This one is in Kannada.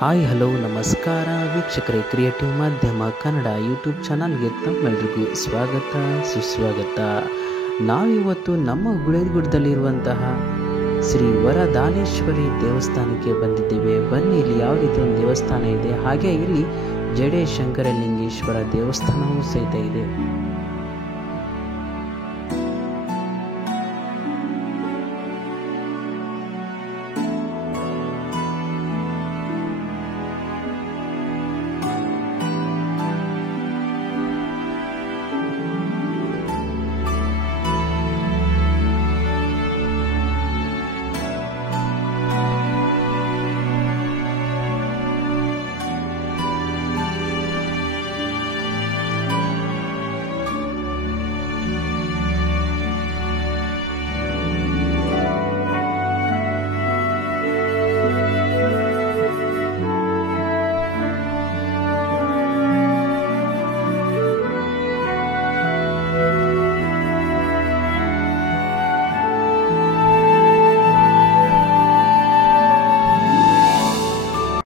ಹಾಯ್ ಹಲೋ ನಮಸ್ಕಾರ ವೀಕ್ಷಕರೇ, ಕ್ರಿಯೇಟಿವ್ ಮಾಧ್ಯಮ ಕನ್ನಡ ಯೂಟ್ಯೂಬ್ ಚಾನಲ್ಗೆ ತಮ್ಮೆಲ್ಲರಿಗೂ ಸ್ವಾಗತ ಸುಸ್ವಾಗತ. ನಾವಿವತ್ತು ನಮ್ಮ ಗುಳೇದಗುಡ್ಡದಲ್ಲಿರುವಂತಹ ಶ್ರೀ ವರದಾನೇಶ್ವರಿ ದೇವಸ್ಥಾನಕ್ಕೆ ಬಂದಿದ್ದೇವೆ. ಬನ್ನಿ, ಇಲ್ಲಿ ಯಾವ ರೀತಿ ಒಂದು ದೇವಸ್ಥಾನ ಇದೆ, ಹಾಗೆ ಇಲ್ಲಿ ಜಡೆ ಶಂಕರಲಿಂಗೇಶ್ವರ ದೇವಸ್ಥಾನವೂ ಸಹಿತ ಇದೆ.